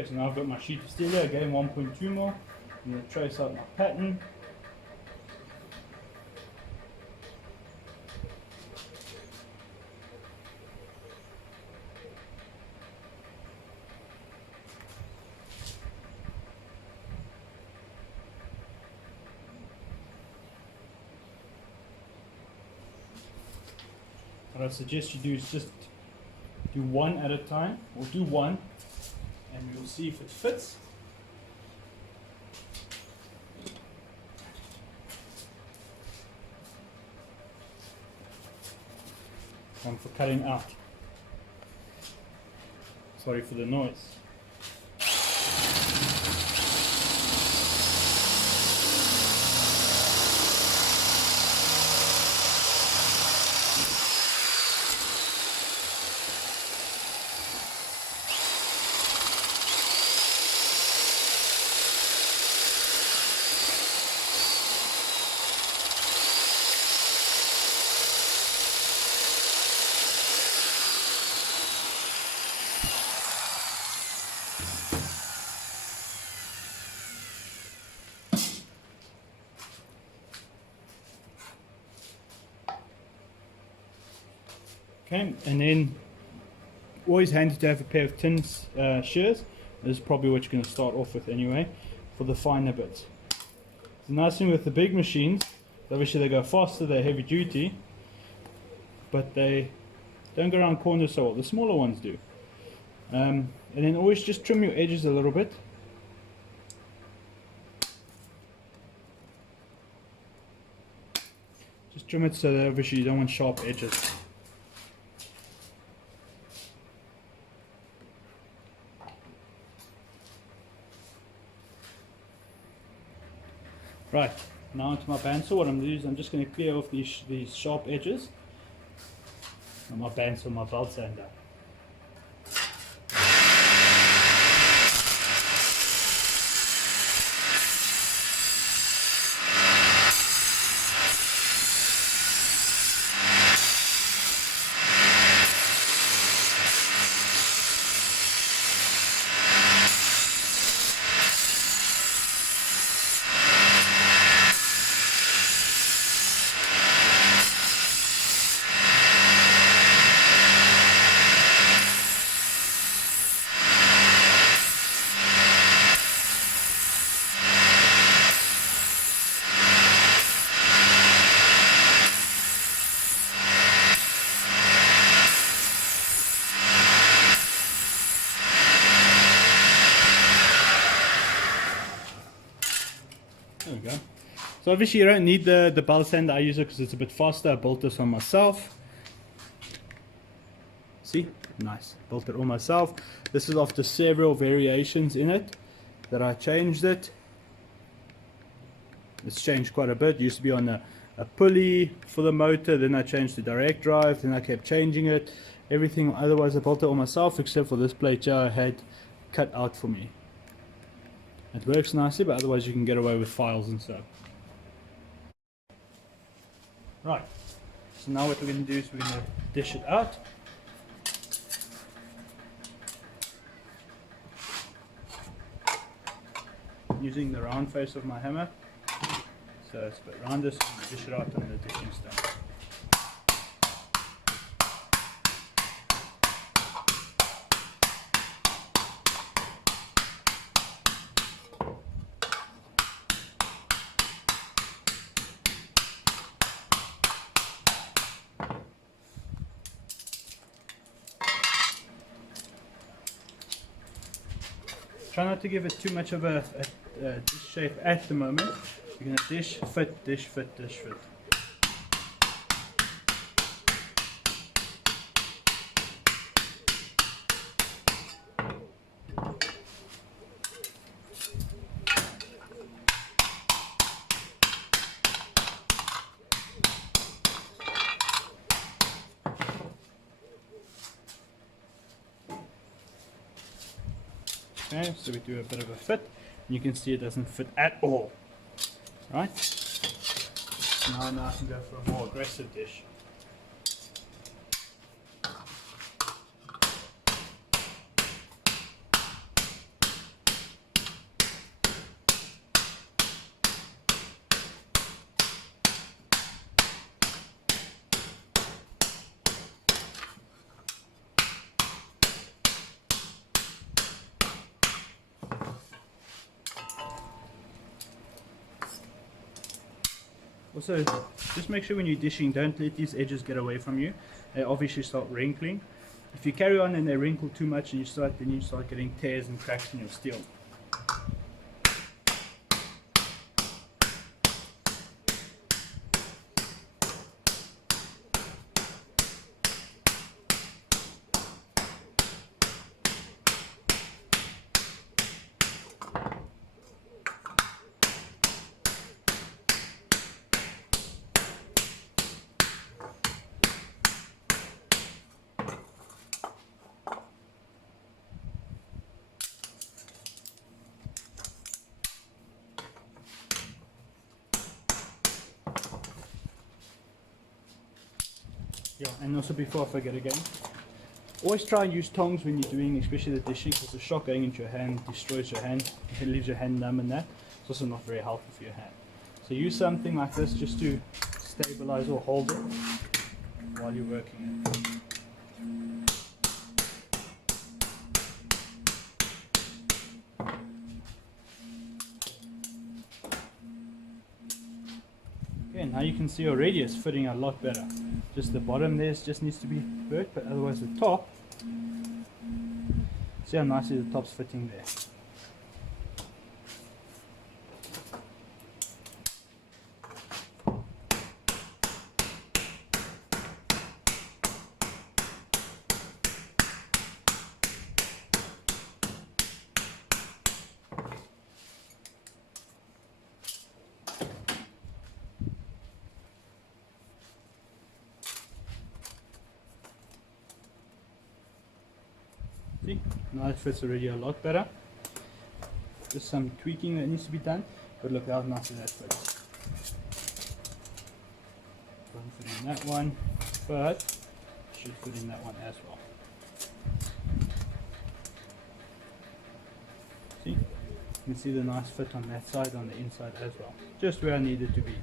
Okay, so now I've got my sheet of steel here, again 1.2 mil. I'm going to trace out my pattern. What I suggest you do is just do one at a time, or do one, and we'll see if it fits. One for cutting out. Sorry for the noise. Okay, and then always handy to have a pair of tin shears. This is probably what you're going to start off with anyway, for the finer bits. The nice thing with the big machines, obviously they go faster, they're heavy duty, but they don't go around corners so well. The smaller ones do. And then always just trim your edges a little bit. Just trim it so that obviously you don't want sharp edges. Right, now onto my bandsaw. What I'm going to do is I'm just going to clear off these sharp edges on my bandsaw, my belt sander. There we go. So obviously you don't need the belt sander. I use it because it's a bit faster. I built this on myself. See? Nice. Built it all myself. This is after several variations in it that I changed it. It's changed quite a bit. It used to be on a pulley for the motor, then I changed to direct drive, then I kept changing it. Everything otherwise I built it all myself except for this plate here I had cut out for me. It works nicely, but otherwise you can get away with files and so. Right, so now what we're going to do is we're going to dish it out. Using the round face of my hammer. So it's a bit rounder, so we dish it out on the dishing stone. Try not to give it too much of a dish shape at the moment. You're going to dish, fit, dish, fit, dish, fit. Okay, so we do a bit of a fit, and you can see it doesn't fit at all. Right? Now I can go for a more aggressive dish. Also, just make sure when you're dishing, don't let these edges get away from you. They obviously start wrinkling. If you carry on and they wrinkle too much, and then you start getting tears and cracks in your steel. Yeah, and also before I forget again, always try and use tongs when you're doing, especially the dishing, because the shock going into your hand destroys your hand. It leaves your hand numb, and that it's also not very healthy for your hand. So use something like this just to stabilize or hold it while you're working it. Okay, now you can see already it's fitting a lot better. Just the bottom there just needs to be worked, but otherwise the top, see how nicely the top's fitting there. See, now it fits already a lot better. Just some tweaking that needs to be done, but look how nicely that fits. Doesn't fit in that one, but should fit in that one as well. See, you can see the nice fit on that side, on the inside as well. Just where I need it to be.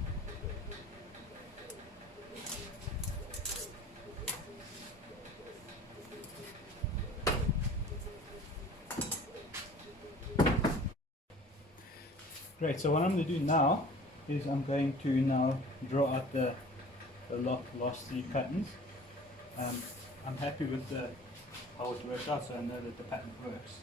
Great, so what I'm going to do now is I'm going to now draw out the last three patterns. I'm happy with how it works out, so I know that the pattern works.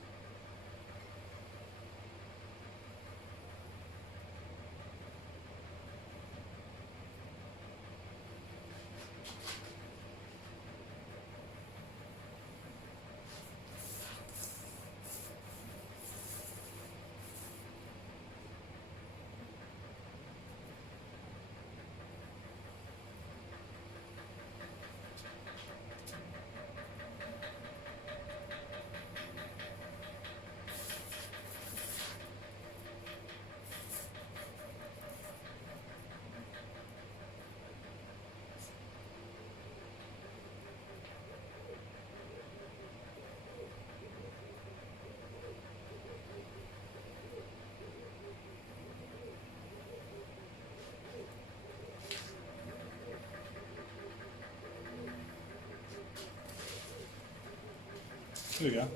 Here we go,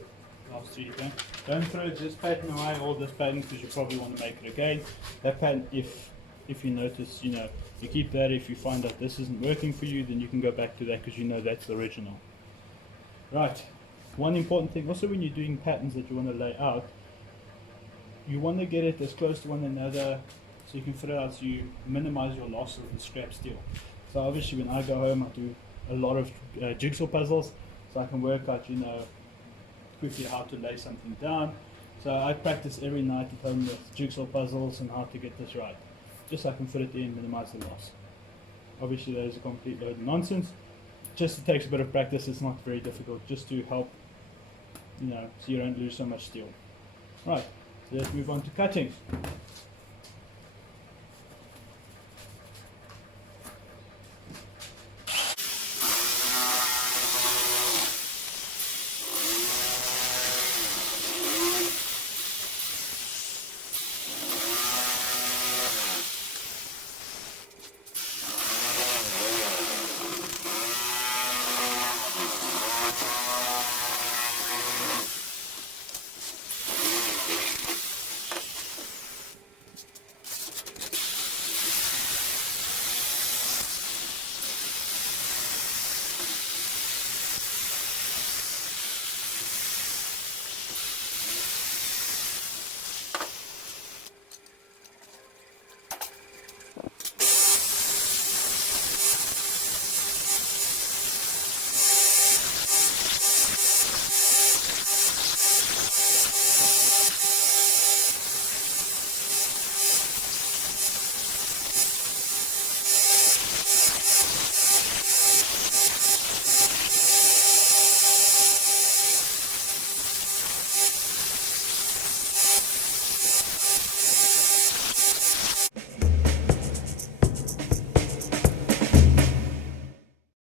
last three there. Don't throw this pattern away or this pattern, because you probably want to make it again. That pattern, if you notice, you keep that. If you find that this isn't working for you, then you can go back to that, because you know that's the original. Right, one important thing also when you're doing patterns that you want to lay out, you want to get it as close to one another so you can fit it out, so you minimize your loss of the scrap steel. So obviously when I go home, I do a lot of jigsaw puzzles, so I can work out, quickly how to lay something down. So I practice every night at home with jigsaw puzzles and how to get this right, just so I can fit it in, minimize the loss. Obviously that is a complete load of nonsense. Just it takes a bit of practice. It's not very difficult, just to help, so you don't lose so much steel. Right, so let's move on to cutting.